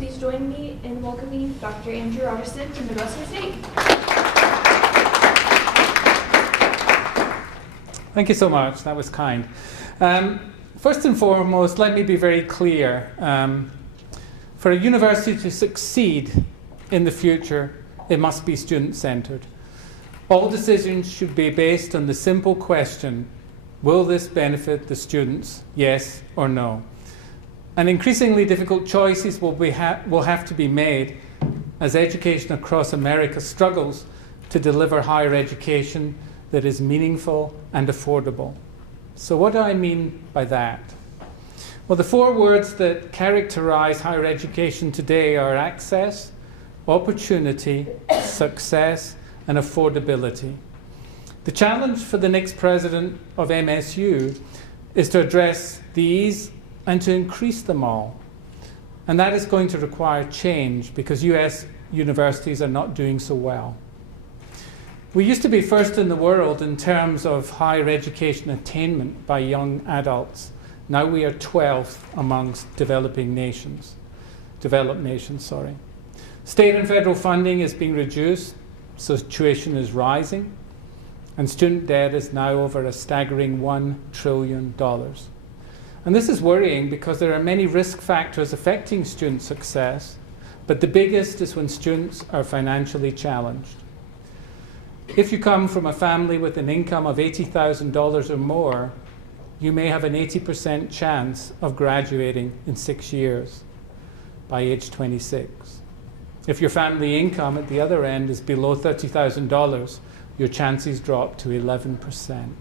Please join me in welcoming Dr. Andrew Rogerson from Midwestern State. Thank you so much. That was kind. First and foremost, let me be very clear. For a university to succeed in the future, it must be student-centered. All decisions should be based on the simple question, will this benefit the students, yes or no? And increasingly difficult choices will have to be made as education across America struggles to deliver higher education that is meaningful and affordable. So what do I mean by that? Well, the four words that characterize higher education today are access, opportunity, success, and affordability. The challenge for the next president of MSU is to address these and to increase them all. And that is going to require change because US universities are not doing so well. We used to be first in the world in terms of higher education attainment by young adults. Now we are 12th amongst developed nations. State and federal funding is being reduced, so tuition is rising, and student debt is now over a staggering $1 trillion. And this is worrying because there are many risk factors affecting student success, but the biggest is when students are financially challenged. If you come from a family with an income of $80,000 or more, you may have an 80% chance of graduating in 6 years by age 26. If your family income at the other end is below $30,000, your chances drop to 11%.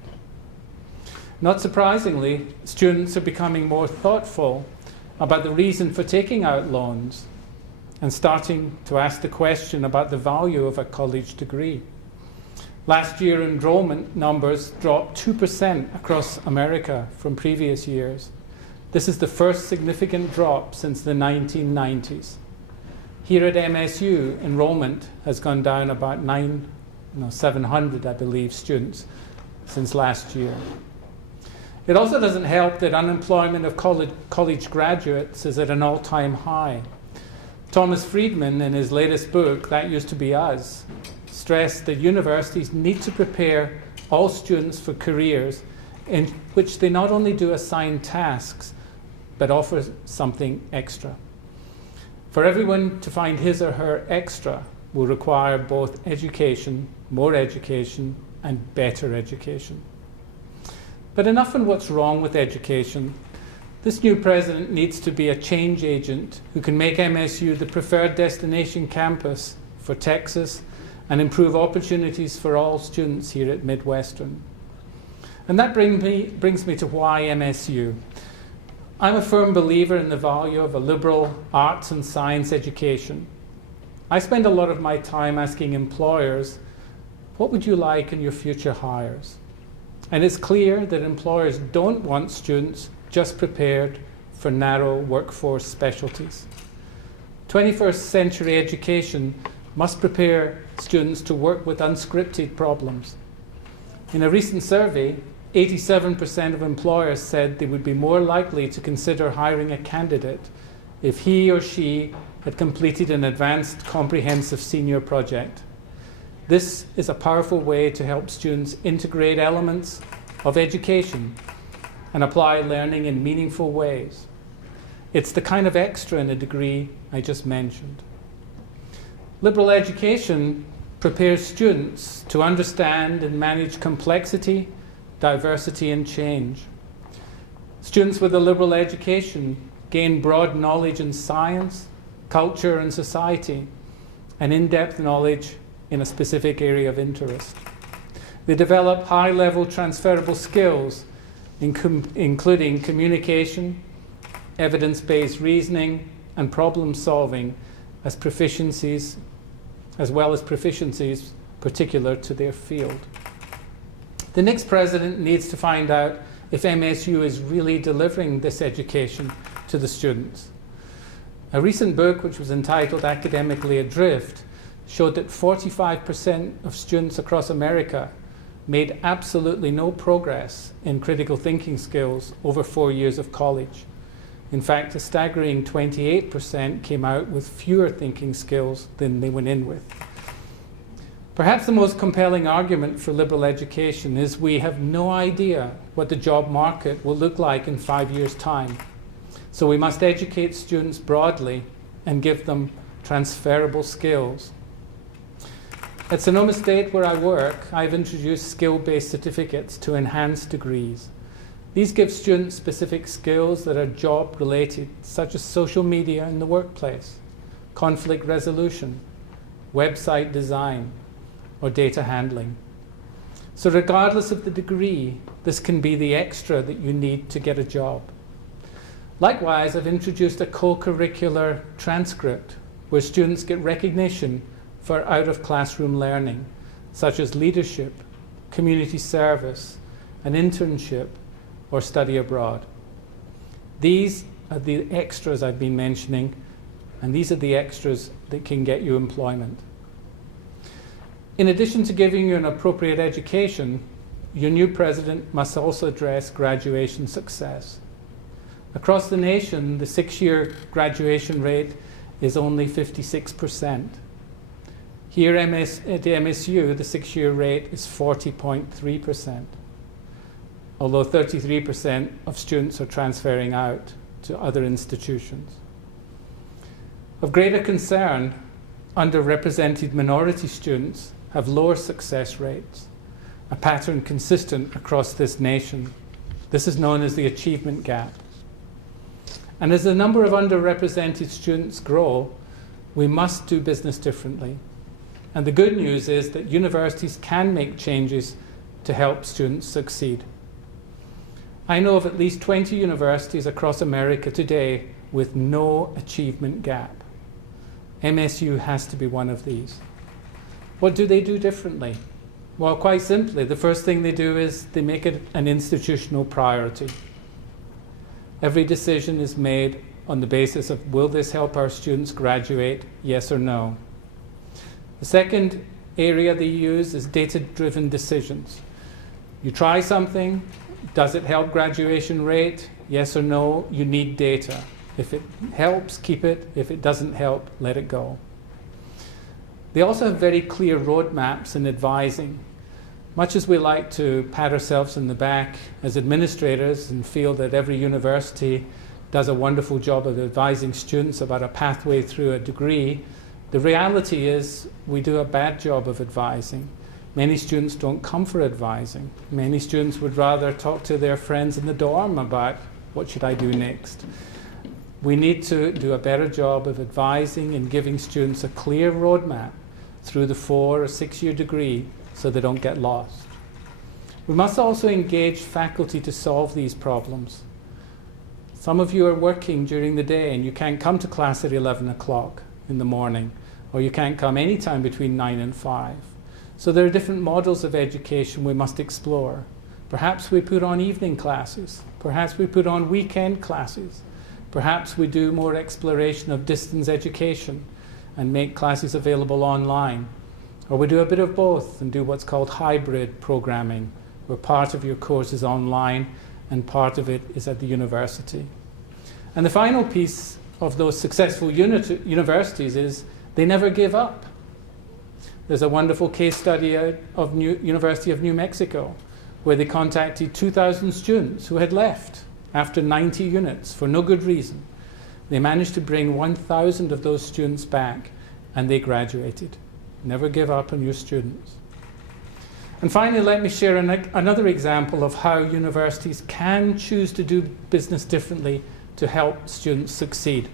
Not surprisingly, students are becoming more thoughtful about the reason for taking out loans and starting to ask the question about the value of a college degree. Last year, enrollment numbers dropped 2% across America from previous years. This is the first significant drop since the 1990s. Here at MSU, enrollment has gone down about 700, I believe, students since last year. It also doesn't help that unemployment of college graduates is at an all-time high. Thomas Friedman, in his latest book, That Used to Be Us, stressed that universities need to prepare all students for careers in which they not only do assigned tasks, but offer something extra. For everyone to find his or her extra will require both education, more education, and better education. But enough on what's wrong with education. This new president needs to be a change agent who can make MSU the preferred destination campus for Texas and improve opportunities for all students here at Midwestern. And that brings me to why MSU. I'm a firm believer in the value of a liberal arts and science education. I spend a lot of my time asking employers, what would you like in your future hires? And it's clear that employers don't want students just prepared for narrow workforce specialties. 21st century education must prepare students to work with unscripted problems. In a recent survey, 87% of employers said they would be more likely to consider hiring a candidate if he or she had completed an advanced comprehensive senior project. This is a powerful way to help students integrate elements of education and apply learning in meaningful ways. It's the kind of extra in a degree I just mentioned. Liberal education prepares students to understand and manage complexity, diversity, and change. Students with a liberal education gain broad knowledge in science, culture, and society, and in-depth knowledge in a specific area of interest. They develop high-level transferable skills, including communication, evidence-based reasoning, and problem-solving as well as proficiencies particular to their field. The next president needs to find out if MSU is really delivering this education to the students. A recent book, which was entitled Academically Adrift, showed that 45% of students across America made absolutely no progress in critical thinking skills over 4 years of college. In fact, a staggering 28% came out with fewer thinking skills than they went in with. Perhaps the most compelling argument for liberal education is we have no idea what the job market will look like in 5 years' time. So we must educate students broadly and give them transferable skills. At Sonoma State, where I work, I've introduced skill-based certificates to enhance degrees. These give students specific skills that are job-related, such as social media in the workplace, conflict resolution, website design, or data handling. So regardless of the degree, this can be the extra that you need to get a job. Likewise, I've introduced a co-curricular transcript where students get recognition for out-of-classroom learning, such as leadership, community service, an internship, or study abroad. These are the extras I've been mentioning, and these are the extras that can get you employment. In addition to giving you an appropriate education, your new president must also address graduation success. Across the nation, the 6-year graduation rate is only 56%. Here at MSU, the 6-year rate is 40.3%, although 33% of students are transferring out to other institutions. Of greater concern, underrepresented minority students have lower success rates, a pattern consistent across this nation. This is known as the achievement gap. And as the number of underrepresented students grow, we must do business differently. And the good news is that universities can make changes to help students succeed. I know of at least 20 universities across America today with no achievement gap. MSU has to be one of these. What do they do differently? Well, quite simply, the first thing they do is they make it an institutional priority. Every decision is made on the basis of, will this help our students graduate, yes or no? The second area they use is data-driven decisions. You try something, does it help graduation rate? Yes or no? You need data. If it helps, keep it. If it doesn't help, let it go. They also have very clear roadmaps in advising. Much as we like to pat ourselves on the back as administrators and feel that every university does a wonderful job of advising students about a pathway through a degree, the reality is we do a bad job of advising. Many students don't come for advising. Many students would rather talk to their friends in the dorm about what should I do next. We need to do a better job of advising and giving students a clear roadmap through the 4 or 6 year degree so they don't get lost. We must also engage faculty to solve these problems. Some of you are working during the day and you can't come to class at 11 o'clock in the morning, or you can't come anytime between 9 and 5. So there are different models of education we must explore. Perhaps we put on evening classes. Perhaps we put on weekend classes. Perhaps we do more exploration of distance education and make classes available online. Or we do a bit of both and do what's called hybrid programming, where part of your course is online and part of it is at the university. And the final piece of those successful universities is they never give up. There's a wonderful case study of University of New Mexico, where they contacted 2,000 students who had left after 90 units for no good reason. They managed to bring 1,000 of those students back, and they graduated. Never give up on your students. And finally, let me share another example of how universities can choose to do business differently to help students succeed.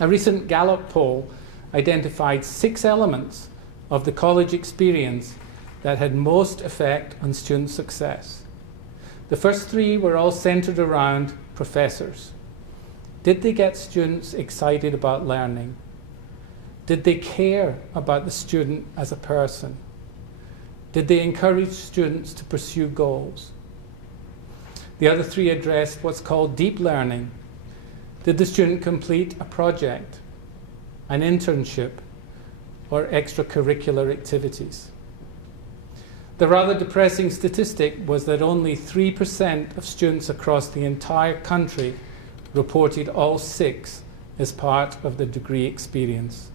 A recent Gallup poll identified 6 elements of the college experience that had most effect on student success. The first 3 were all centered around professors. Did they get students excited about learning? Did they care about the student as a person? Did they encourage students to pursue goals? The other 3 addressed what's called deep learning. Did the student complete a project, an internship, or extracurricular activities? The rather depressing statistic was that only 3% of students across the entire country reported all 6 as part of the degree experience.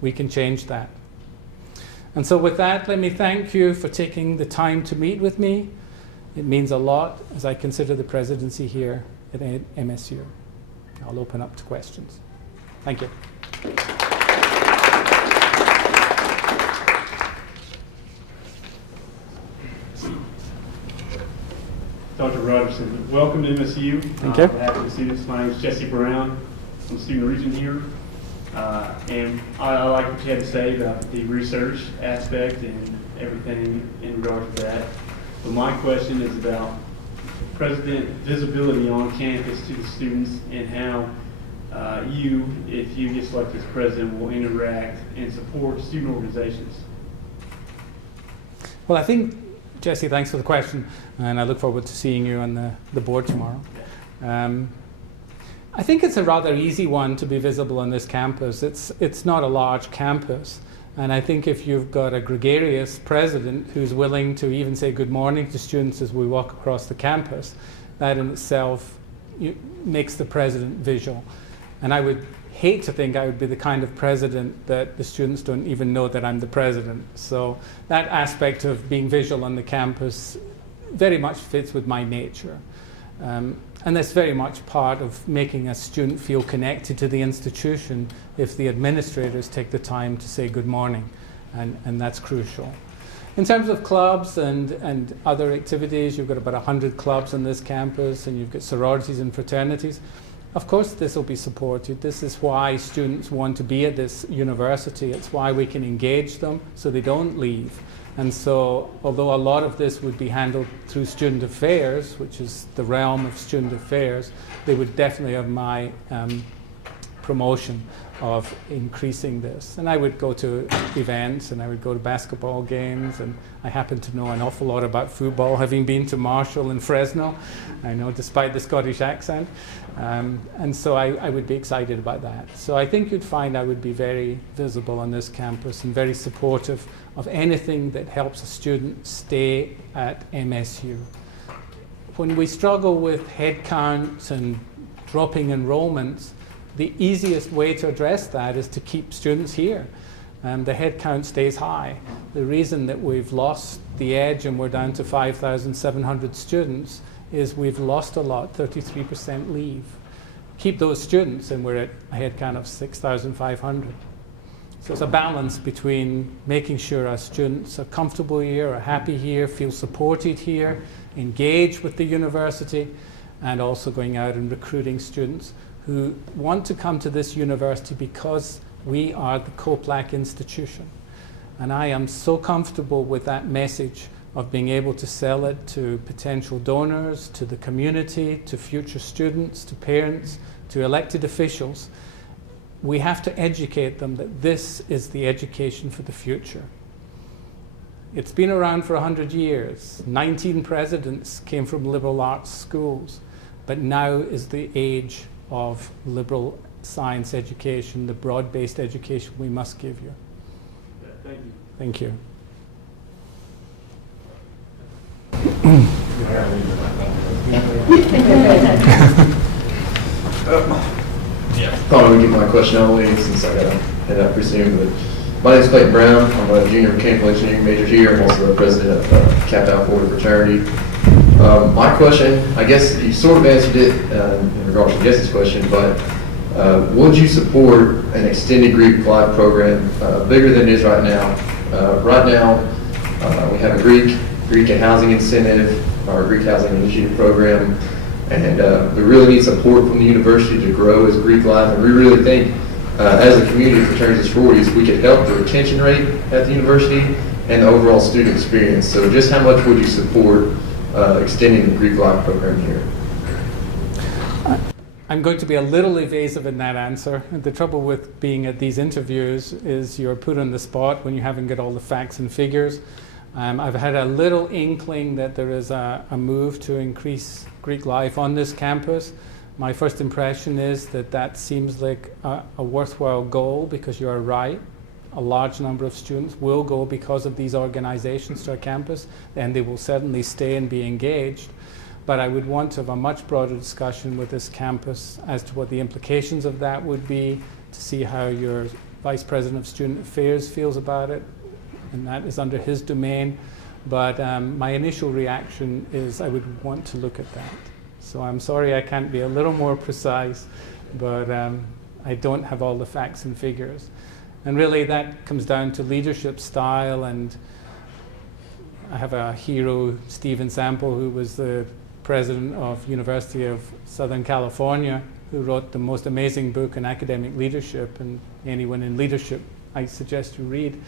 We can change that. And so with that, let me thank you for taking the time to meet with me. It means a lot as I consider the presidency here at MSU. I'll open up to questions. Thank you. Dr. Rogerson, welcome to MSU. Thank you. On behalf of the students, my name is Jesse Brown. I'm a student regent here. And I like what you had to say about the research aspect and everything in regard to that. But my question is about president visibility on campus to the students and how you, if you get selected as president, will interact and support student organizations. Well, I think, Jesse, thanks for the question, and I look forward to seeing you on the board tomorrow. I think it's a rather easy one to be visible on this campus. It's not a large campus, and I think if you've got a gregarious president who's willing to even say good morning to students as we walk across the campus, that in itself makes the president visual. And I would hate to think I would be the kind of president that the students don't even know that I'm the president. So that aspect of being visual on the campus very much fits with my nature. And that's very much part of making a student feel connected to the institution if the administrators take the time to say good morning, and that's crucial. In terms of clubs and other activities, you've got about 100 clubs on this campus, and you've got sororities and fraternities. Of course this will be supported. This is why students want to be at this university. It's why we can engage them so they don't leave. And so, although a lot of this would be handled through student affairs, which is the realm of student affairs, they would definitely have my promotion of increasing this. And I would go to events, and I would go to basketball games, and I happen to know an awful lot about football, having been to Marshall and Fresno, I know, despite the Scottish accent. And so I would be excited about that. So I think you'd find I would be very visible on this campus and very supportive of anything that helps a student stay at MSU. When we struggle with headcounts and dropping enrollments, the easiest way to address that is to keep students here. The head count stays high. The reason that we've lost the edge and we're down to 5,700 students is we've lost a lot, 33% leave. Keep those students and we're at a head count of 6,500. So it's a balance between making sure our students are comfortable here, are happy here, feel supported here, engage with the university, and also going out and recruiting students who want to come to this university because we are the COPLAC institution. And I am so comfortable with that message of being able to sell it to potential donors, to the community, to future students, to parents, to elected officials. We have to educate them that this is the education for the future. It's been around for 100 years. 19 presidents came from liberal arts schools, but now is the age of liberal science education, the broad-based education we must give you. Thank you. Thank you. Thought I would get my question out of the way since I got to head out pretty soon. But my name is Clayton Brown. I'm a junior mechanical engineering major here. I'm also the president of Kappa Alpha Order fraternity. My question, I guess you sort of answered it in regards to Jesse's question, but would you support an extended Greek life program bigger than it is right now? Right now, we have a Greek and housing incentive, our Greek housing initiative program, and we really need support from the university to grow as Greek life. And we really think, as a community of fraternities and sororities, we could help the retention rate at the university and the overall student experience. So just how much would you support extending the Greek life program here? I'm going to be a little evasive in that answer. The trouble with being at these interviews is you're put on the spot when you haven't got all the facts and figures. I've had a little inkling that there is a move to increase Greek life on this campus. My first impression is that that seems like a worthwhile goal, because you are right. A large number of students will go because of these organizations to our campus, and they will certainly stay and be engaged. but I would want to have a much broader discussion with this campus as to what the implications of that would be, to see how your Vice President of Student Affairs feels about it, and that is under his domain. But my initial reaction is I would want to look at that. So I'm sorry I can't be a little more precise, but I don't have all the facts and figures. And really that comes down to leadership style, and I have a hero, Stephen Sample, who was the president of University of Southern California, who wrote the most amazing book on academic leadership, and anyone in leadership I suggest you read.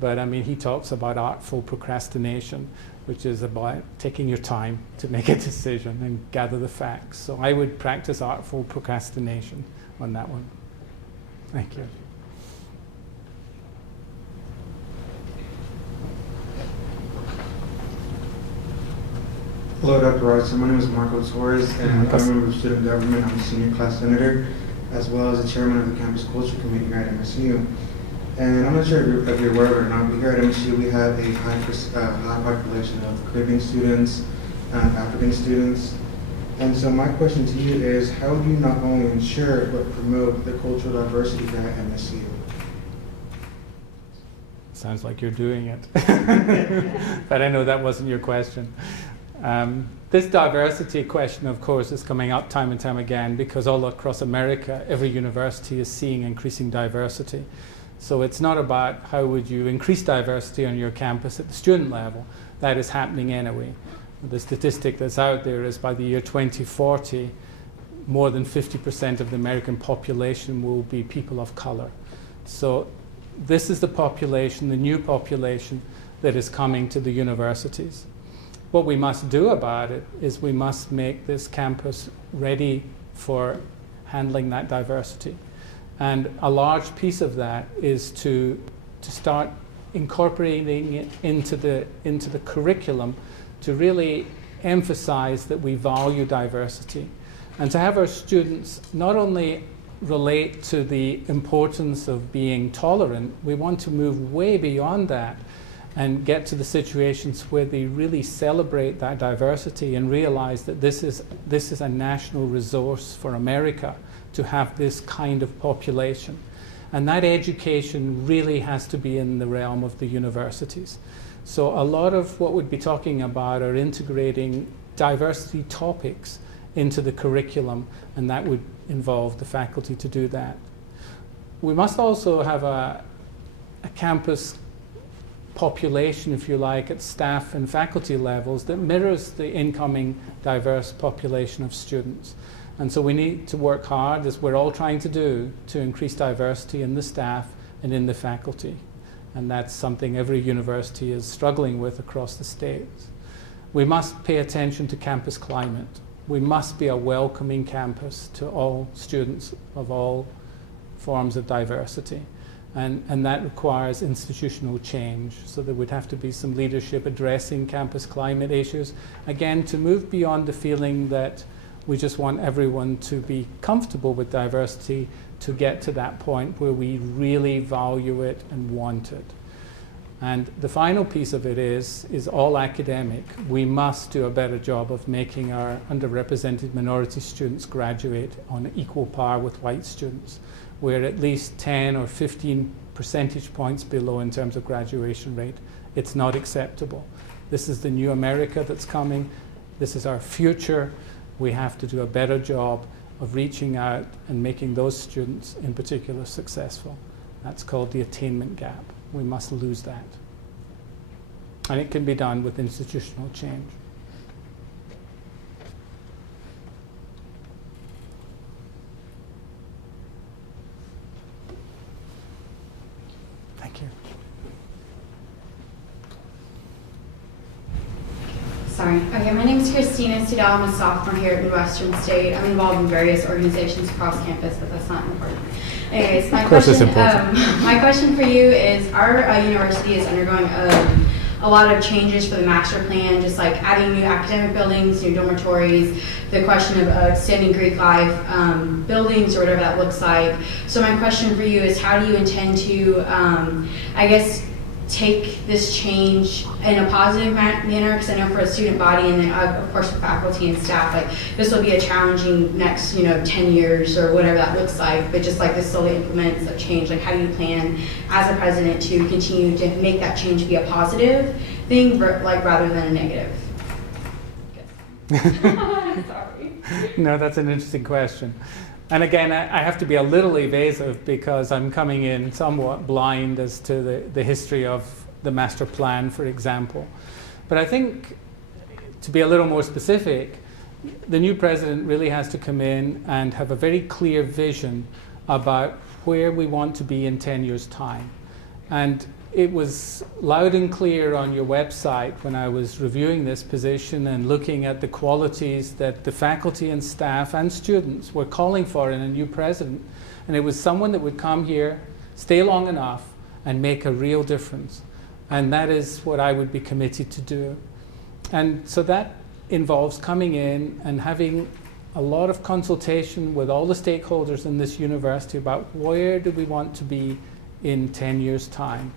But I mean, he talks about artful procrastination, which is about taking your time to make a decision and gather the facts. So I would practice artful procrastination on that one. Thank you. Hello, Dr. Rogerson. My name is Marco Torres, and I'm a member of student government. I'm a senior class senator, as well as the chairman of the campus culture committee here at MSU. And I'm not sure if you're aware of it or not, but here at MSU we have a high population of Caribbean students, African students. And so my question to you is, how do you not only ensure but promote the cultural diversity here at MSU? Sounds like you're doing it. But I know that wasn't your question. This diversity question, of course, is coming up time and time again, because all across America, every university is seeing increasing diversity. So it's not about how would you increase diversity on your campus at the student level. That is happening anyway. The statistic that's out there is by the year 2040, more than 50% of the American population will be people of color. So this is the population, the new population, that is coming to the universities. What we must do about it is we must make this campus ready for handling that diversity. And a large piece of that is to start incorporating it into the curriculum, to really emphasize that we value diversity, and to have our students not only relate to the importance of being tolerant, we want to move way beyond that and get to the situations where they really celebrate that diversity and realize that this is a national resource for America to have this kind of population. And that education really has to be in the realm of the universities. So a lot of what we'd be talking about are integrating diversity topics into the curriculum, and that would involve the faculty to do that. We must also have a campus population, if you like, at staff and faculty levels that mirrors the incoming diverse population of students. And so we need to work hard, as we're all trying to do, to increase diversity in the staff and in the faculty. And that's something every university is struggling with across the states. We must pay attention to campus climate. We must be a welcoming campus to all students of all forms of diversity. And that requires institutional change. So there would have to be some leadership addressing campus climate issues. Again, to move beyond the feeling that we just want everyone to be comfortable with diversity, to get to that point where we really value it and want it. And the final piece of it is all academic. We must do a better job of making our underrepresented minority students graduate on equal par with white students. We're at least 10 or 15 percentage points below in terms of graduation rate. It's not acceptable. This is the new America that's coming. This is our future. We have to do a better job of reaching out and making those students in particular successful. That's called the attainment gap. We must lose that. And it can be done with institutional change. Thank you. Sorry. Okay, my name is Christina Studell. I'm a sophomore here at Midwestern State. I'm involved in various organizations across campus, but that's not important. Anyways, my question for you is, our university is undergoing a lot of changes for the master plan, just like adding new academic buildings, new dormitories, the question of extending Greek life buildings or whatever that looks like. So my question for you is, how do you intend to, take this change in a positive manner? Because I know for a student body and then of course for faculty and staff, like this will be a challenging next 10 years or whatever that looks like, but just like this slowly implements a change, like how do you plan as a president to continue to make that change be a positive thing, like rather than a negative? Sorry. No, that's an interesting question. And again, I have to be a little evasive because I'm coming in somewhat blind as to the history of the master plan, for example. But I think, to be a little more specific, the new president really has to come in and have a very clear vision about where we want to be in 10 years' time. And it was loud and clear on your website when I was reviewing this position and looking at the qualities that the faculty and staff and students were calling for in a new president. And it was someone that would come here, stay long enough, and make a real difference. And that is what I would be committed to do. And so that involves coming in and having a lot of consultation with all the stakeholders in this university about where do we want to be in 10 years' time.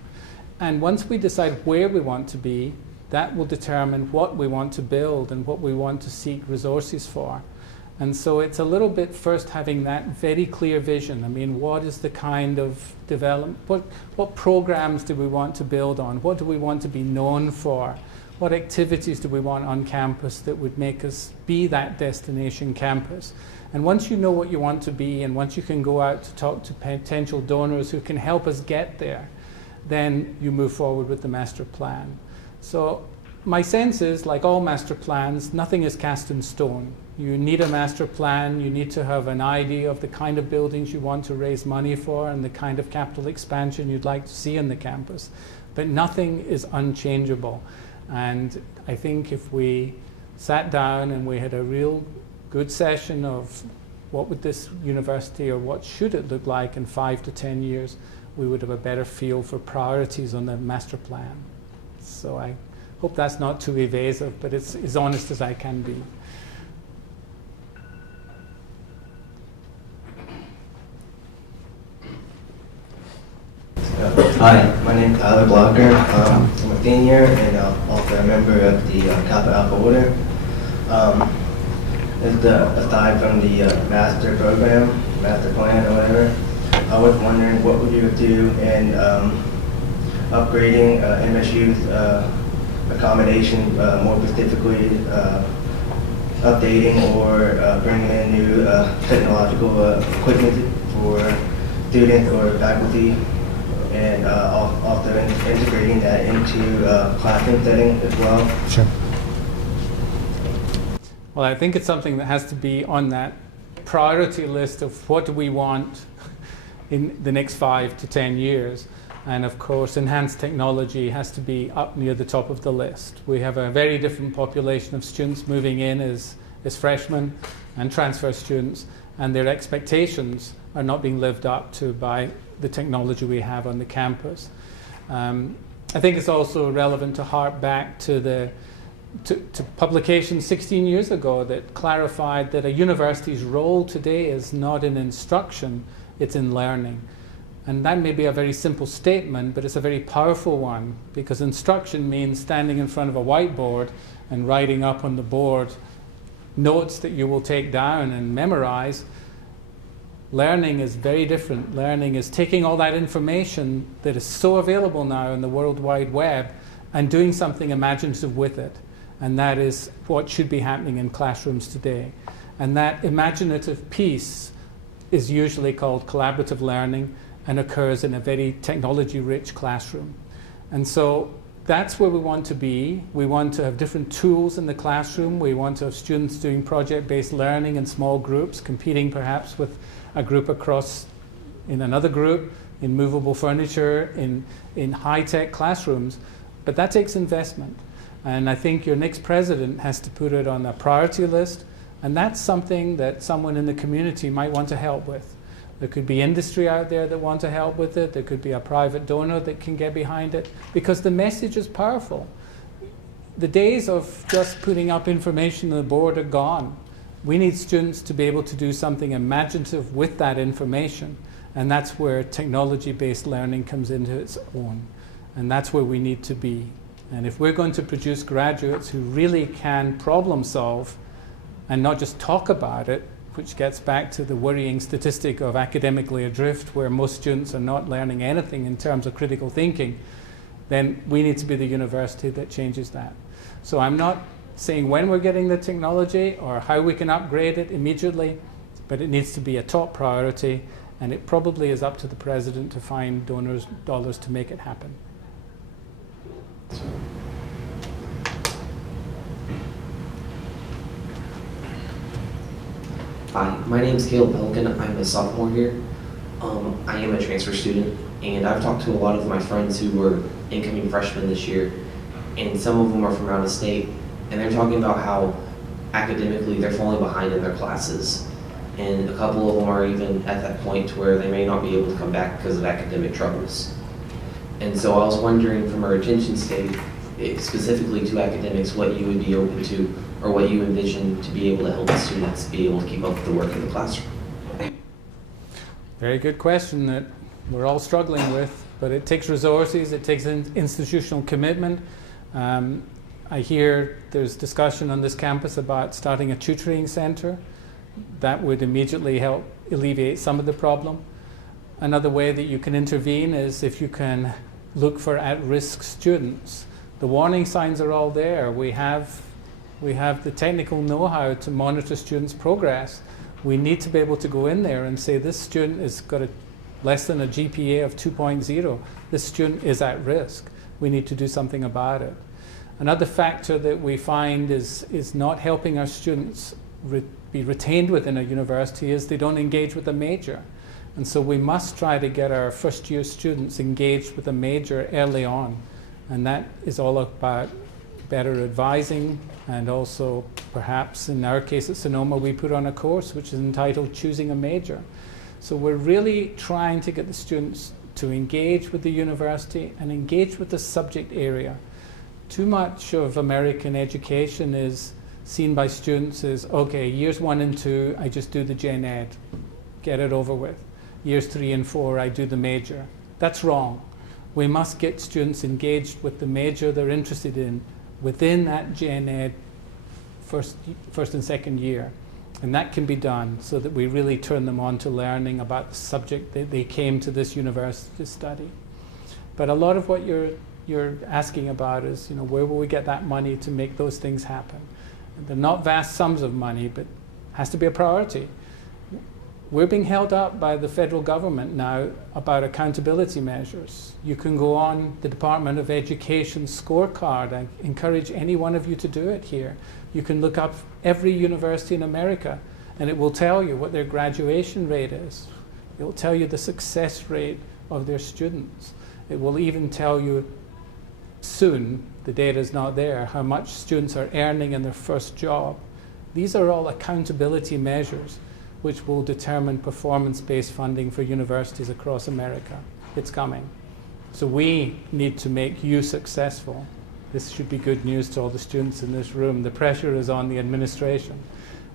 And once we decide where we want to be, that will determine what we want to build and what we want to seek resources for. And so it's a little bit first having that very clear vision. I mean, what is the kind of development, what programs do we want to build on? What do we want to be known for? What activities do we want on campus that would make us be that destination campus? And once you know what you want to be, and once you can go out to talk to potential donors who can help us get there, then you move forward with the master plan. So my sense is, like all master plans, nothing is cast in stone. You need a master plan, you need to have an idea of the kind of buildings you want to raise money for and the kind of capital expansion you'd like to see in the campus. But nothing is unchangeable. And I think if we sat down and we had a real good session of what would this university or what should it look like in 5 to 10 years, we would have a better feel for priorities on the master plan. So I hope that's not too evasive, but it's as honest as I can be. Hi, my name is Tyler Blocker. I'm a senior and also a member of the Kappa Alpha Order. Aside from the master program, master plan or whatever, I was wondering what would you do in upgrading MSU's accommodation, more specifically updating or bringing in new technological equipment for students or faculty, and also integrating that into classroom setting as well. Sure. Well, I think it's something that has to be on that priority list of what do we want in the next 5 to 10 years. And of course, enhanced technology has to be up near the top of the list. We have a very different population of students moving in as freshmen and transfer students, and their expectations are not being lived up to by the technology we have on the campus. I think it's also relevant to hark back to to publications 16 years ago that clarified that a university's role today is not in instruction, it's in learning. And that may be a very simple statement, but it's a very powerful one, because instruction means standing in front of a whiteboard and writing up on the board notes that you will take down and memorize. Learning is very different. Learning is taking all that information that is so available now in the World Wide Web and doing something imaginative with it. And that is what should be happening in classrooms today. And that imaginative piece is usually called collaborative learning and occurs in a very technology-rich classroom. And so that's where we want to be. We want to have different tools in the classroom. We want to have students doing project-based learning in small groups, competing perhaps with a group across in another group, in movable furniture, in high-tech classrooms. But that takes investment. And I think your next president has to put it on a priority list, and that's something that someone in the community might want to help with. There could be industry out there that want to help with it. There could be a private donor that can get behind it, because the message is powerful. The days of just putting up information on the board are gone. We need students to be able to do something imaginative with that information, and that's where technology-based learning comes into its own. And that's where we need to be. And if we're going to produce graduates who really can problem solve and not just talk about it, which gets back to the worrying statistic of academically adrift, where most students are not learning anything in terms of critical thinking, then we need to be the university that changes that. So I'm not saying when we're getting the technology or how we can upgrade it immediately, but it needs to be a top priority, and it probably is up to the president to find dollars to make it happen. Hi, my name is Caleb Pelican. I'm a sophomore here. I am a transfer student, and I've talked to a lot of my friends who were incoming freshmen this year, and some of them are from out of state, and they're talking about how academically they're falling behind in their classes, and a couple of them are even at that point where they may not be able to come back because of academic troubles. And so I was wondering, from a retention state, specifically to academics, what you would be open to, or what you envision to be able to help the students be able to keep up with the work in the classroom. Very good question that we're all struggling with, but it takes resources, it takes institutional commitment. I hear there's discussion on this campus about starting a tutoring center. That would immediately help alleviate some of the problem. Another way that you can intervene is if you can look for at-risk students. The warning signs are all there. We have the technical know-how to monitor students' progress. We need to be able to go in there and say, this student has got less than a GPA of 2.0. This student is at risk. We need to do something about it. Another factor that we find is not helping our students be retained within a university is they don't engage with a major. And so we must try to get our first-year students engaged with a major early on. And that is all about better advising, and also perhaps in our case at Sonoma we put on a course which is entitled Choosing a Major. So we're really trying to get the students to engage with the university and engage with the subject area. Too much of American education is seen by students as, okay, years 1 and 2 I just do the gen ed, get it over with. Years 3 and 4 I do the major. That's wrong. We must get students engaged with the major they're interested in within that gen ed first and second year. And that can be done so that we really turn them on to learning about the subject that they came to this university to study. But a lot of what you're asking about is, where will we get that money to make those things happen? They're not vast sums of money, but it has to be a priority. We're being held up by the federal government now about accountability measures. You can go on the Department of Education scorecard. I encourage any one of you to do it here. You can look up every university in America, and it will tell you what their graduation rate is. It will tell you the success rate of their students. It will even tell you soon, the data is not there, how much students are earning in their first job. These are all accountability measures which will determine performance-based funding for universities across America. It's coming. So we need to make you successful. This should be good news to all the students in this room. The pressure is on the administration.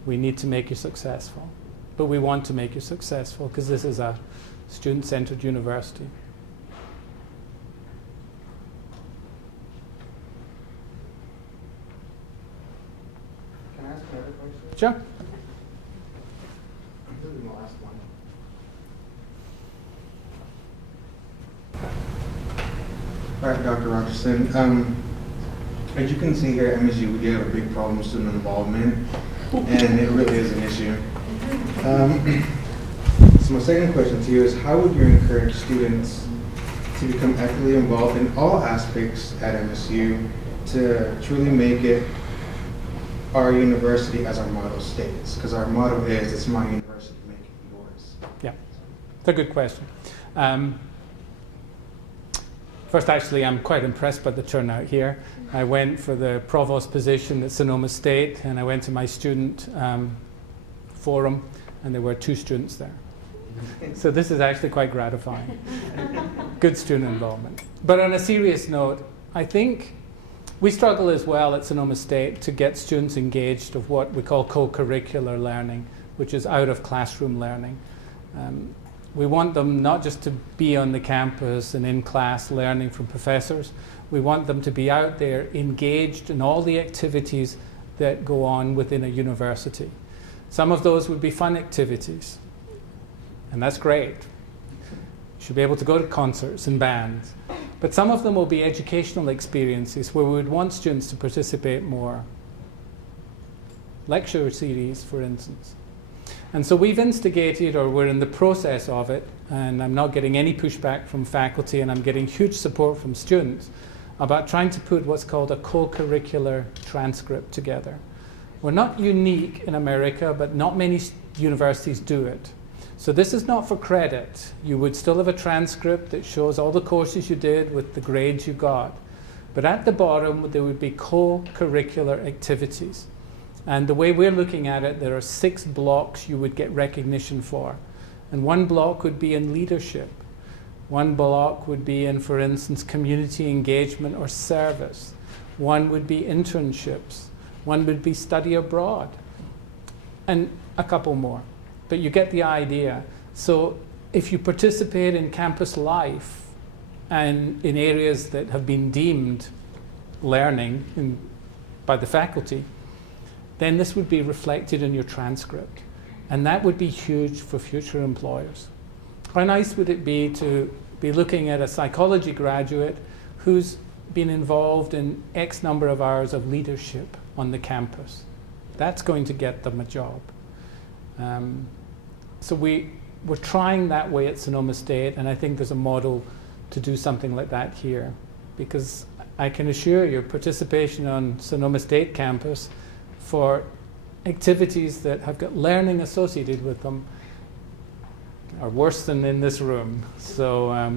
We need to make you successful. But we want to make you successful because this is a student-centered university. Can I ask another question? Sure. This is the last one. All right, Dr. Rogerson. As you can see here at MSU, we do have a big problem with student involvement, and it really is an issue. So my second question to you is, how would you encourage students to become actively involved in all aspects at MSU to truly make it our university as our motto states? Because our motto is, it's my university, make it yours. Yeah, it's a good question. First, actually, I'm quite impressed by the turnout here. I went for the provost position at Sonoma State, and I went to my student forum, and there were 2 students there. So this is actually quite gratifying. Good student involvement. But on a serious note, I think we struggle as well at Sonoma State to get students engaged of what we call co-curricular learning, which is out of classroom learning. We want them not just to be on the campus and in class learning from professors. We want them to be out there engaged in all the activities that go on within a university. Some of those would be fun activities, and that's great. You should be able to go to concerts and bands. But some of them will be educational experiences where we would want students to participate more. Lecture series, for instance. And so we've instigated, or we're in the process of it, and I'm not getting any pushback from faculty, and I'm getting huge support from students, about trying to put what's called a co-curricular transcript together. We're not unique in America, but not many universities do it. So this is not for credit. You would still have a transcript that shows all the courses you did with the grades you got. But at the bottom, there would be co-curricular activities. And the way we're looking at it, there are 6 blocks you would get recognition for. And one block would be in leadership. One block would be in, for instance, community engagement or service. One would be internships. One would be study abroad. And a couple more. But you get the idea. So if you participate in campus life and in areas that have been deemed learning by the faculty, then this would be reflected in your transcript. And that would be huge for future employers. How nice would it be to be looking at a psychology graduate who's been involved in X number of hours of leadership on the campus? That's going to get them a job. So we're trying that way at Sonoma State, and I think there's a model to do something like that here. Because I can assure you, participation on Sonoma State campus for activities that have got learning associated with them are worse than in this room. So,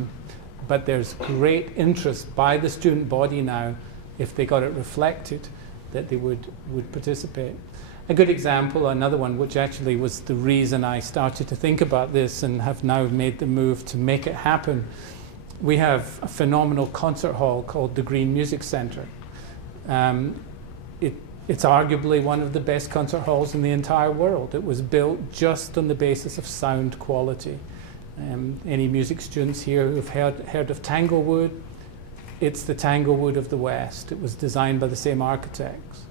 but there's great interest by the student body now, if they got it reflected, that they would participate. A good example, another one, which actually was the reason I started to think about this and have now made the move to make it happen. We have a phenomenal concert hall called the Green Music Center. It's arguably one of the best concert halls in the entire world. It was built just on the basis of sound quality. Any music students here who've heard of Tanglewood? It's the Tanglewood of the West. It was designed by the same architects.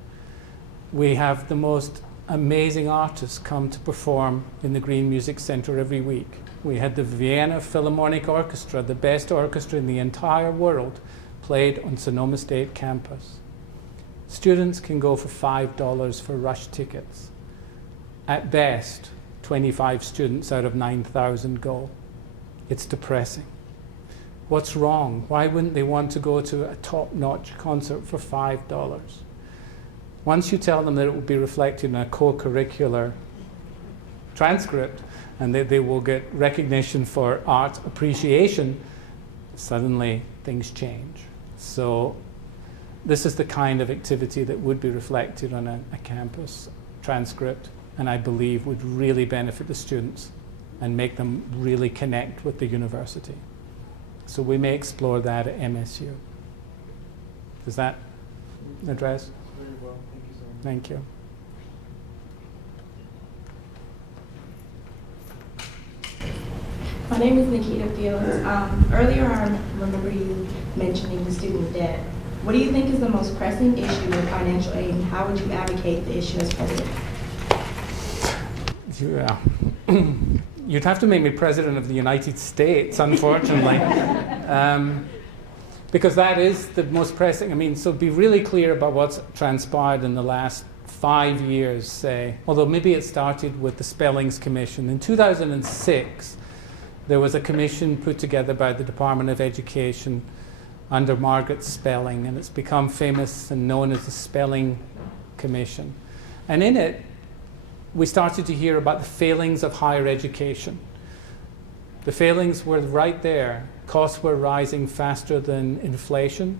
We have the most amazing artists come to perform in the Green Music Center every week. We had the Vienna Philharmonic Orchestra, the best orchestra in the entire world, played on Sonoma State campus. Students can go for $5 for rush tickets. At best, 25 students out of 9,000 go. It's depressing. What's wrong? Why wouldn't they want to go to a top-notch concert for $5? Once you tell them that it will be reflected in a co-curricular transcript and that they will get recognition for art appreciation, suddenly things change. So this is the kind of activity that would be reflected on a campus transcript, and I believe would really benefit the students and make them really connect with the university. So we may explore that at MSU. Does that address? Very well, thank you so much. Thank you. My name is Nikita Fields. Earlier I remember you mentioning the student debt. What do you think is the most pressing issue with financial aid, and how would you advocate the issue as president? Yeah. You'd have to make me president of the United States, unfortunately. Because that is the most pressing. I mean, so be really clear about what's transpired in the last 5 years, say. Although maybe it started with the Spellings Commission. In 2006, there was a commission put together by the Department of Education under Margaret Spelling, and it's become famous and known as the Spelling Commission. And in it, we started to hear about the failings of higher education. The failings were right there. Costs were rising faster than inflation.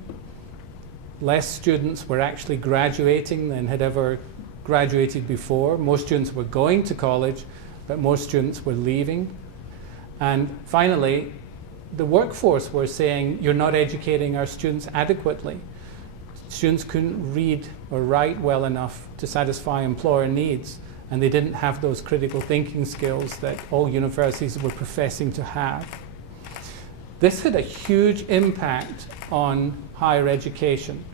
Less students were actually graduating than had ever graduated before. More students were going to college, but more students were leaving. And finally, the workforce were saying, you're not educating our students adequately. Students couldn't read or write well enough to satisfy employer needs. and they didn't have those critical thinking skills that all universities were professing to have. This had a huge impact on higher education.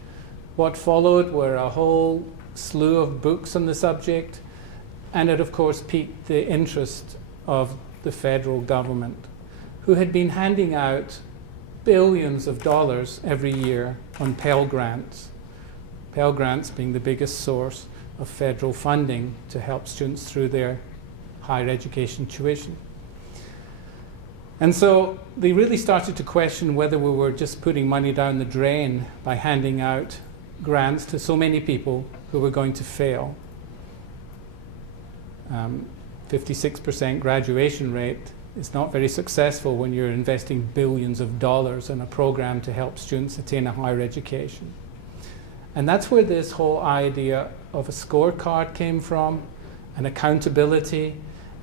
What followed were a whole slew of books on the subject, and it of course piqued the interest of the federal government, who had been handing out billions of dollars every year on Pell Grants. Pell Grants being the biggest source of federal funding to help students through their higher education tuition. And so they really started to question whether we were just putting money down the drain by handing out grants to so many people who were going to fail. 56% graduation rate is not very successful when you're investing billions of dollars in a program to help students attain a higher education. And that's where this whole idea of a scorecard came from, and accountability,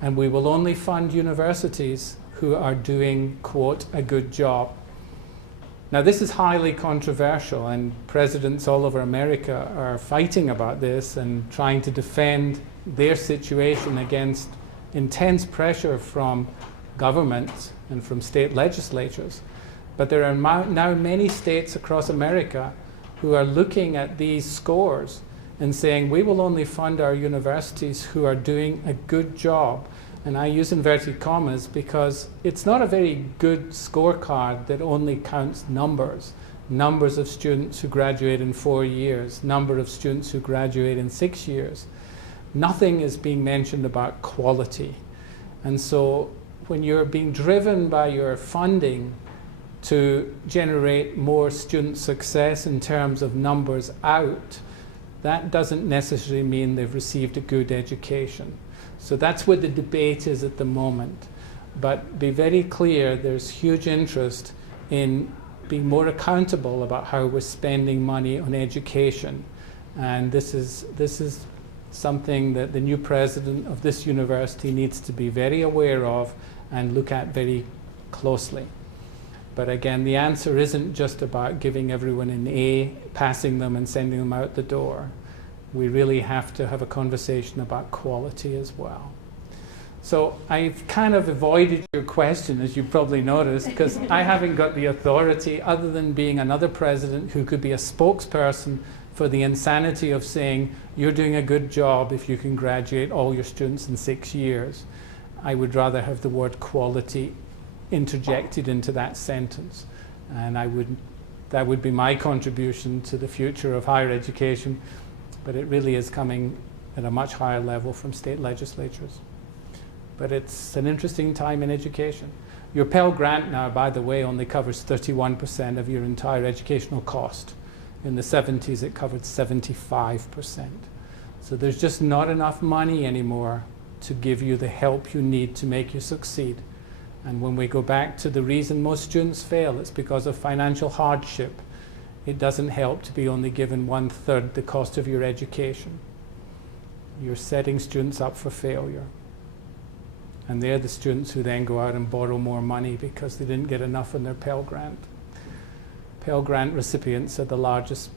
and we will only fund universities who are doing, quote, a good job. Now, this is highly controversial, and presidents all over America are fighting about this and trying to defend their situation against intense pressure from governments and from state legislatures. But there are now many states across America who are looking at these scores and saying, we will only fund our universities who are doing a good job. And I use inverted commas because it's not a very good scorecard that only counts numbers. Numbers of students who graduate in 4 years, number of students who graduate in 6 years. Nothing is being mentioned about quality. And so when you're being driven by your funding to generate more student success in terms of numbers out, that doesn't necessarily mean they've received a good education. So that's where the debate is at the moment. But be very clear, there's huge interest in being more accountable about how we're spending money on education. And this is something that the new president of this university needs to be very aware of and look at very closely. But again, the answer isn't just about giving everyone an A, passing them and sending them out the door. We really have to have a conversation about quality as well. So I've kind of avoided your question, as you probably noticed, because I haven't got the authority other than being another president who could be a spokesperson for the insanity of saying, you're doing a good job if you can graduate all your students in 6 years. I would rather have the word quality interjected into that sentence. And that would be my contribution to the future of higher education, but it really is coming at a much higher level from state legislatures. But it's an interesting time in education. Your Pell Grant now, by the way, only covers 31% of your entire educational cost. In the 70s, it covered 75%. So there's just not enough money anymore to give you the help you need to make you succeed. And when we go back to the reason most students fail, it's because of financial hardship. It doesn't help to be only given 1/3 the cost of your education. You're setting students up for failure. And they're the students who then go out and borrow more money because they didn't get enough in their Pell Grant. Pell Grant recipients are the largest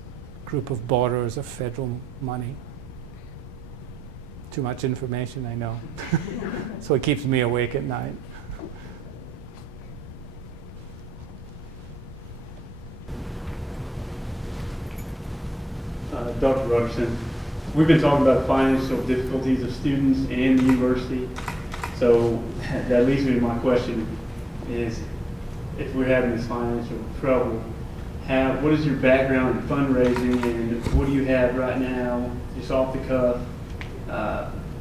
group of borrowers of federal money. Too much information, I know. So it keeps me awake at night. Dr. Rogerson, we've been talking about financial difficulties of students and the university. So that leads me to my question is, if we're having this financial trouble, what is your background in fundraising, and what do you have right now, just off the cuff,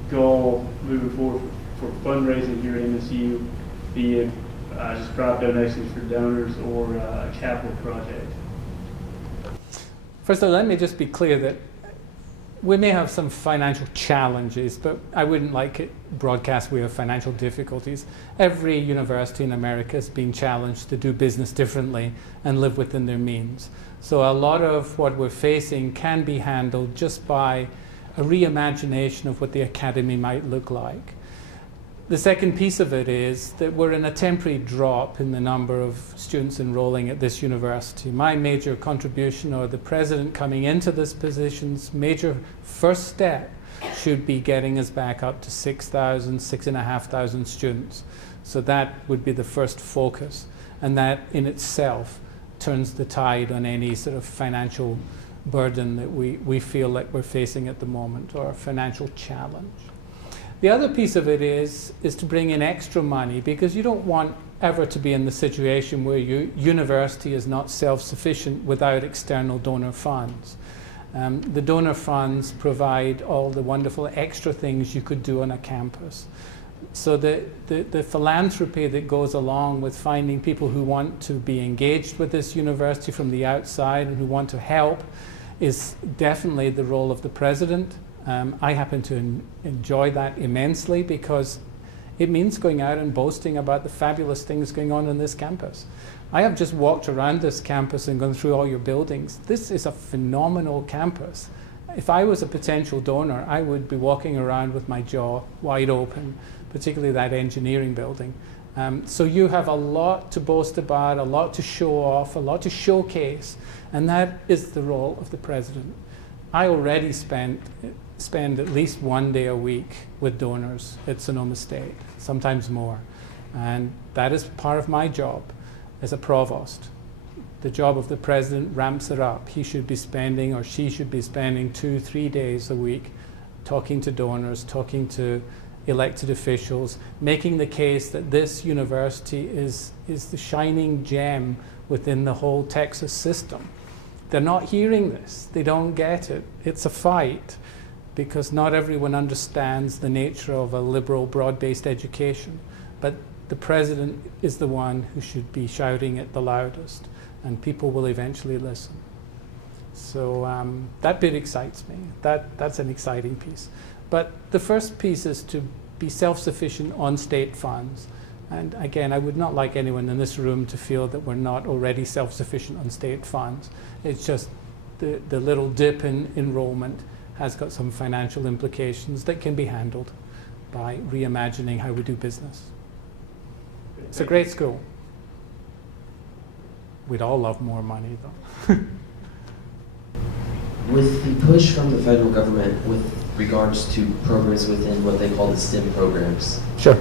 goal moving forward for fundraising here at MSU, be it just private donations for donors or a capital project? First of all, let me just be clear that we may have some financial challenges, but I wouldn't like it broadcast we have financial difficulties. Every university in America is being challenged to do business differently and live within their means. So a lot of what we're facing can be handled just by a reimagination of what the academy might look like. The second piece of it is that we're in a temporary drop in the number of students enrolling at this university. My major contribution, or the president coming into this position's major first step, should be getting us back up to 6,000, 6,500 students. So that would be the first focus. And that in itself turns the tide on any sort of financial burden that we feel like we're facing at the moment, or a financial challenge. The other piece of it is to bring in extra money, because you don't want ever to be in the situation where your university is not self-sufficient without external donor funds. The donor funds provide all the wonderful extra things you could do on a campus. So the philanthropy that goes along with finding people who want to be engaged with this university from the outside and who want to help is definitely the role of the president. I happen to enjoy that immensely, because it means going out and boasting about the fabulous things going on this campus. I have just walked around this campus and gone through all your buildings. This is a phenomenal campus. If I was a potential donor, I would be walking around with my jaw wide open, particularly that engineering building. So you have a lot to boast about, a lot to show off, a lot to showcase, and that is the role of the president. I already spend at least one day a week with donors at Sonoma State, sometimes more. And that is part of my job as a provost. The job of the president ramps it up. He should be spending, or she should be spending, 2-3 days a week talking to donors, talking to elected officials, making the case that this university is the shining gem within the whole Texas system. They're not hearing this. They don't get it. It's a fight, because not everyone understands the nature of a liberal, broad-based education. But the president is the one who should be shouting it the loudest, and people will eventually listen. So that bit excites me. That's an exciting piece. But the first piece is to be self-sufficient on state funds. And again, I would not like anyone in this room to feel that we're not already self-sufficient on state funds. It's just the little dip in enrollment has got some financial implications that can be handled by reimagining how we do business. It's a great school. We'd all love more money, though. With the push from the federal government with regards to programs within what they call the STEM programs, Sure.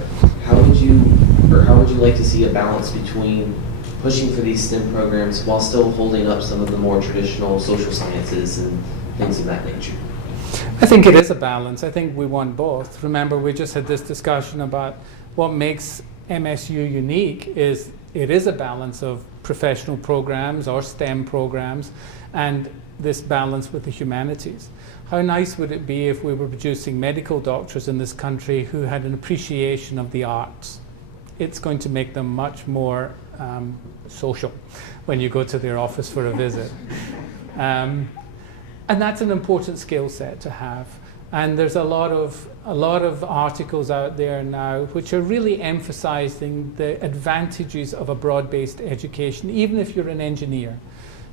how would you like to see a balance between pushing for these STEM programs while still holding up some of the more traditional social sciences and things of that nature? I think it is a balance. I think we want both. Remember, we just had this discussion about what makes MSU unique is it is a balance of professional programs or STEM programs and this balance with the humanities. How nice would it be if we were producing medical doctors in this country who had an appreciation of the arts? It's going to make them much more social when you go to their office for a visit. And that's an important skill set to have. And there's a lot of articles out there now which are really emphasizing the advantages of a broad-based education, even if you're an engineer.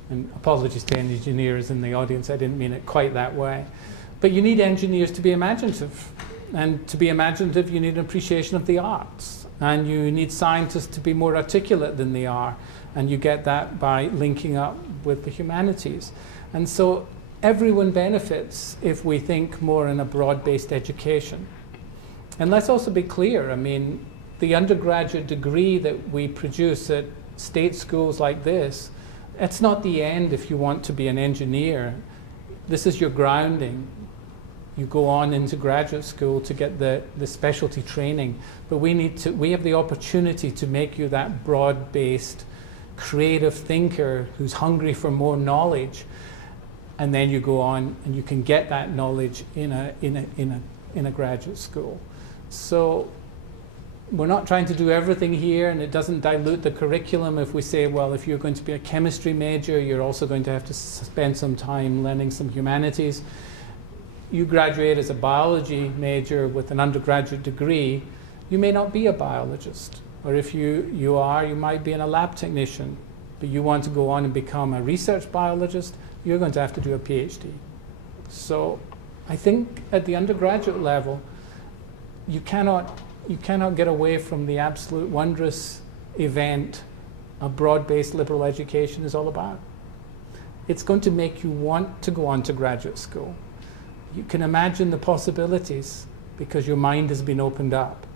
And apologies to any engineers in the audience, I didn't mean it quite that way. But you need engineers to be imaginative. And to be imaginative, you need an appreciation of the arts. And you need scientists to be more articulate than they are. And you get that by linking up with the humanities. And so everyone benefits if we think more in a broad-based education. And let's also be clear, I mean, the undergraduate degree that we produce at state schools like this, it's not the end if you want to be an engineer. This is your grounding. You go on into graduate school to get the specialty training. But we have the opportunity to make you that broad-based, creative thinker who's hungry for more knowledge. And then you go on and you can get that knowledge in a graduate school. So we're not trying to do everything here, and it doesn't dilute the curriculum if we say, well, if you're going to be a chemistry major, you're also going to have to spend some time learning some humanities. You graduate as a biology major with an undergraduate degree, you may not be a biologist. Or if you are, you might be a lab technician. But you want to go on and become a research biologist, you're going to have to do a PhD. So I think at the undergraduate level, you cannot you cannot get away from the absolute wondrous event a broad-based liberal education is all about. It's going to make you want to go on to graduate school. You can imagine the possibilities because your mind has been opened up.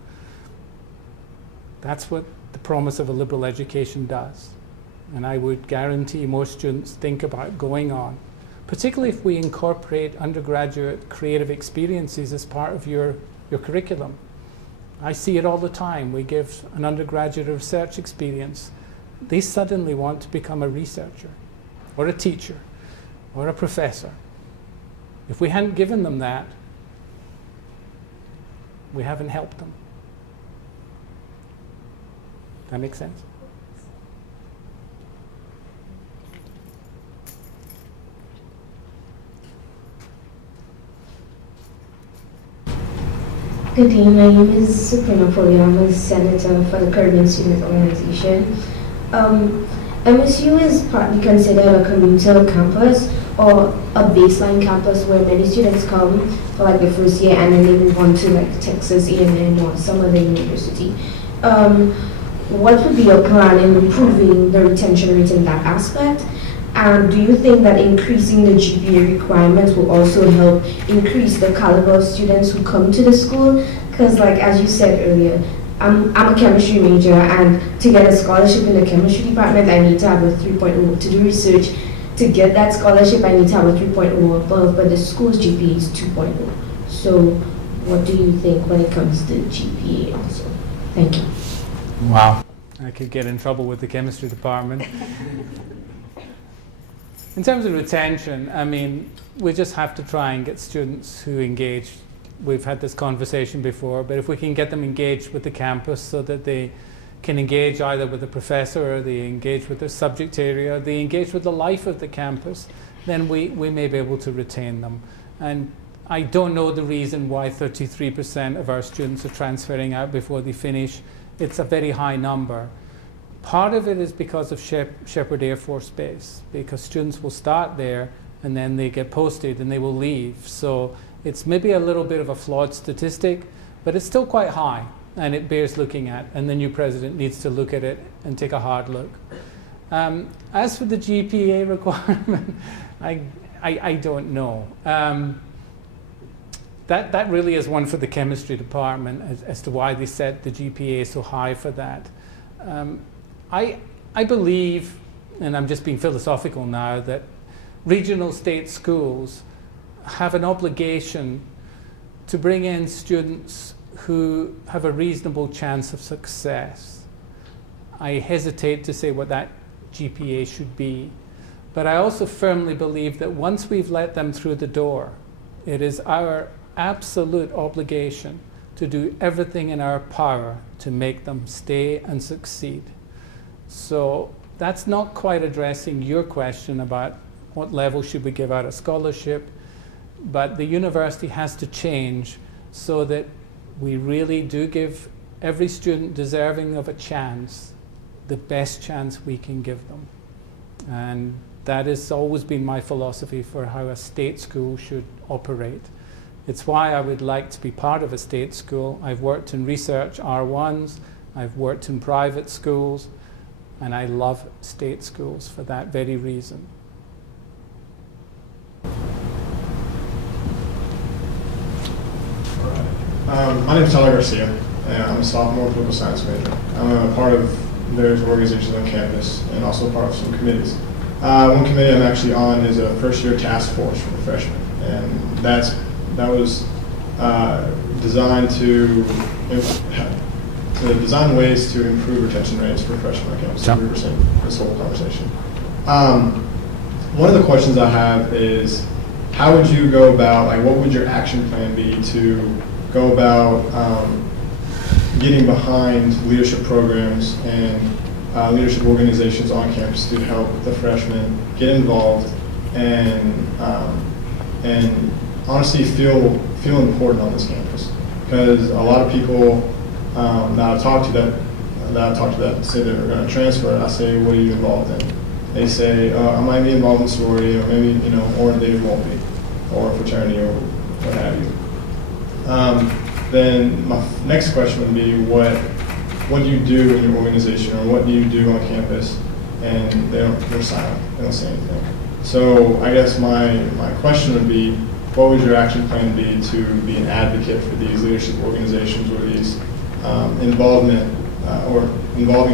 That's what the promise of a liberal education does. And I would guarantee most students think about going on, particularly if we incorporate undergraduate creative experiences as part of your curriculum. I see it all the time. We give an undergraduate a research experience. They suddenly want to become a researcher or a teacher or a professor. If we hadn't given them that, we haven't helped them. That makes sense? Good day, my name is Suprema Polio. I'm a senator for the Caribbean Student Organization. MSU is partly considered a commuter campus or a baseline campus where many students come for like the first year and then they move on to like Texas A&M or some other university. What would be your plan in improving the retention rate in that aspect? And do you think that increasing the GPA requirements will also help increase the caliber of students who come to the school? Because like as you said earlier, I'm a chemistry major, and to get a scholarship in the chemistry department, I need to have a 3.0. To do research, to get that scholarship, I need to have a 3.0 above, but the school's GPA is 2.0. So what do you think when it comes to GPA also? Thank you. Wow. I could get in trouble with the chemistry department. In terms of retention, I mean, we just have to try and get students who engage. We've had this conversation before, but if we can get them engaged with the campus so that they can engage either with the professor or they engage with their subject area, or they engage with the life of the campus, then we may be able to retain them. And I don't know the reason why 33% of our students are transferring out before they finish. It's a very high number. Part of it is because of Shepherd Air Force Base, because students will start there and then they get posted and they will leave. So it's maybe a little bit of a flawed statistic, but it's still quite high and it bears looking at, and the new president needs to look at it and take a hard look. As for the GPA requirement, I don't know. That really is one for the chemistry department as to why they set the GPA so high for that. I believe, and I'm just being philosophical now, that regional state schools have an obligation to bring in students who have a reasonable chance of success. I hesitate to say what that GPA should be, but I also firmly believe that once we've let them through the door, it is our absolute obligation to do everything in our power to make them stay and succeed. So that's not quite addressing your question about what level should we give out a scholarship, but the university has to change so that we really do give every student deserving of a chance the best chance we can give them. And that has always been my philosophy for how a state school should operate. It's why I would like to be part of a state school. I've worked in research R1s, I've worked in private schools, and I love state schools for that very reason. My name is Tyler Garcia, and I'm a sophomore political science major. I'm a part of various organizations on campus and also part of some committees. One committee I'm actually on is a first-year task force for freshmen, and that was designed to design ways to improve retention rates for freshmen on campus. So we were saying this whole conversation. One of the questions I have is, how would you go about, like, what would your action plan be to go about getting behind leadership programs and leadership organizations on campus to help the freshmen get involved and honestly feel important on this campus? Because a lot of people that I've talked to that say they're going to transfer, and I say, what are you involved in? They say, I might be involved in sorority, or maybe, or they won't be, or fraternity, or what have you. then my next question would be, what do you do in your organization, or what do you do on campus? And they're silent, they don't say anything. So I guess my question would be, what would your action plan be to be an advocate for these leadership organizations, or these involving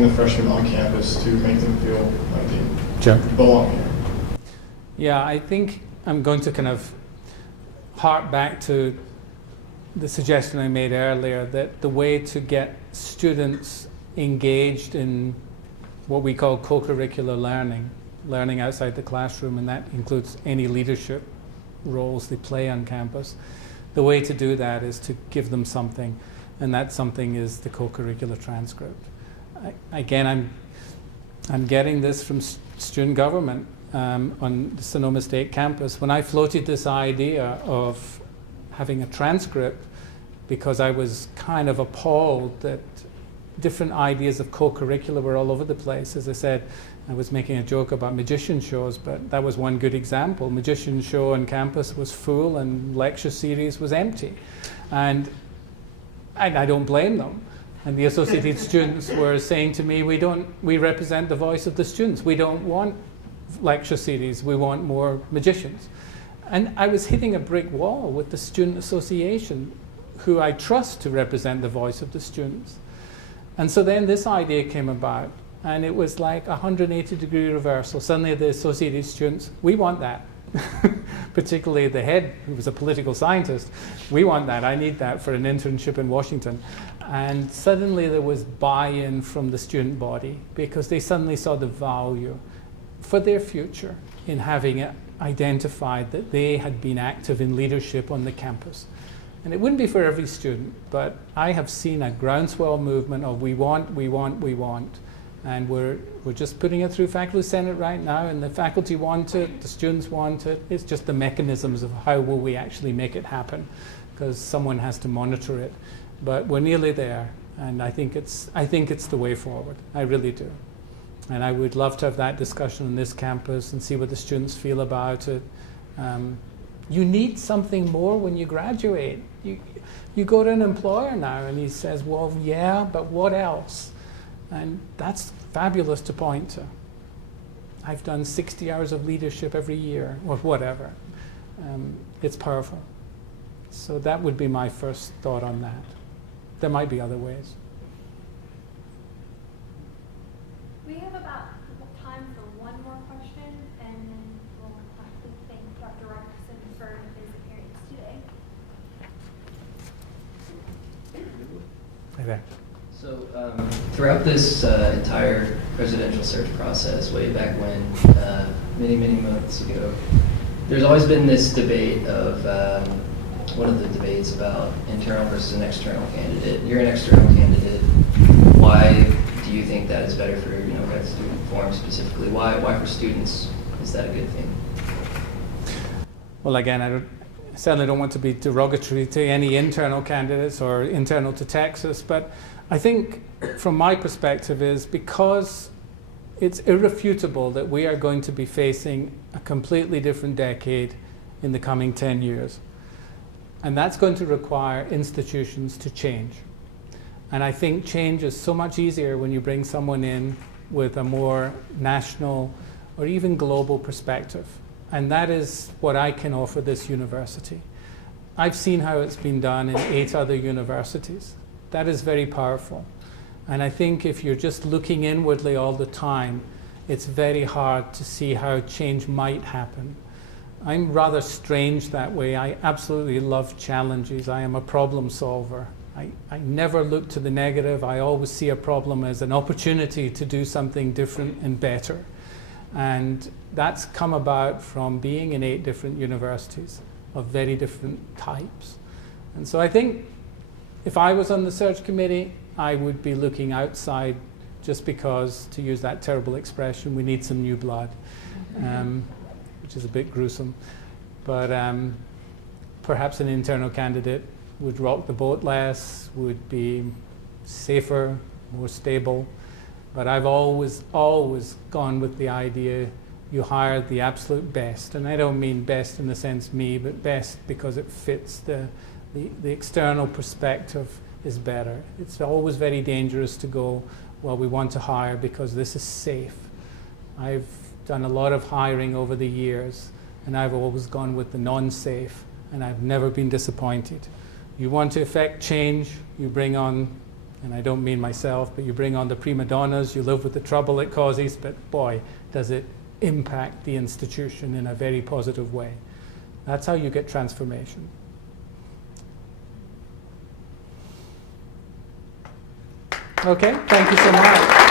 the freshmen on campus to make them feel like they belong here? Yeah, I think I'm going to kind of hark back to the suggestion I made earlier, that the way to get students engaged in what we call co-curricular learning outside the classroom, and that includes any leadership roles they play on campus. The way to do that is to give them something, and that something is the co-curricular transcript. Again, I'm getting this from student government on the Sonoma State campus. When I floated this idea of having a transcript, because I was kind of appalled that different ideas of co-curricular were all over the place. As I said, I was making a joke about magician shows, but that was one good example. Magician show on campus was full and lecture series was empty. And I don't blame them. And the associated students were saying to me, we represent the voice of the students. We don't want lecture series, we want more magicians. And I was hitting a brick wall with the student association, who I trust to represent the voice of the students. And so then this idea came about, and it was like a 180-degree reversal. Suddenly the associated students, we want that. Particularly the head, who was a political scientist, we want that, I need that for an internship in Washington. And suddenly there was buy-in from the student body, because they suddenly saw the value for their future in having it identified that they had been active in leadership on the campus. And it wouldn't be for every student, but I have seen a groundswell movement of we want. And we're just putting it through Faculty Senate right now, and the faculty want it, the students want it. It's just the mechanisms of how will we actually make it happen, because someone has to monitor it. But we're nearly there, and I think it's the way forward. I really do. And I would love to have that discussion on this campus and see what the students feel about it. You need something more when you graduate. You go to an employer now and he says, well, yeah, but what else? And that's fabulous to point to. I've done 60 hours of leadership every year, or whatever. It's powerful. So that would be my first thought on that. There might be other ways. We have about time for one more question, and then we'll have to thank Dr. Rogerson for his appearance today. Hi there. So throughout this entire presidential search process, way back when, many months ago, there's always been this debate of, one of the debates about internal versus an external candidate. You're an external candidate. Why do you think that is better for, grad student forum specifically? Why for students is that a good thing? Well, again, I certainly don't want to be derogatory to any internal candidates or internal to Texas, but I think from my perspective is because it's irrefutable that we are going to be facing a completely different decade in the coming 10 years. And that's going to require institutions to change. And I think change is so much easier when you bring someone in with a more national or even global perspective. And that is what I can offer this university. I've seen how it's been done in 8 other universities. That is very powerful. And I think if you're just looking inwardly all the time, it's very hard to see how change might happen. I'm rather strange that way. I absolutely love challenges. I am a problem solver. I never look to the negative. I always see a problem as an opportunity to do something different and better. And that's come about from being in 8 different universities of very different types. And so I think if I was on the search committee, I would be looking outside just because, to use that terrible expression, we need some new blood, which is a bit gruesome. But perhaps an internal candidate would rock the boat less, would be safer, more stable. But I've always gone with the idea you hire the absolute best. And I don't mean best in the sense me, but best because it fits the the external perspective is better. It's always very dangerous to go, well, we want to hire because this is safe. I've done a lot of hiring over the years, and I've always gone with the non-safe, and I've never been disappointed. You want to effect change, you bring on, and I don't mean myself, but you bring on the prima donnas, you live with the trouble it causes, but boy, does it impact the institution in a very positive way. That's how you get transformation. Okay, thank you so much.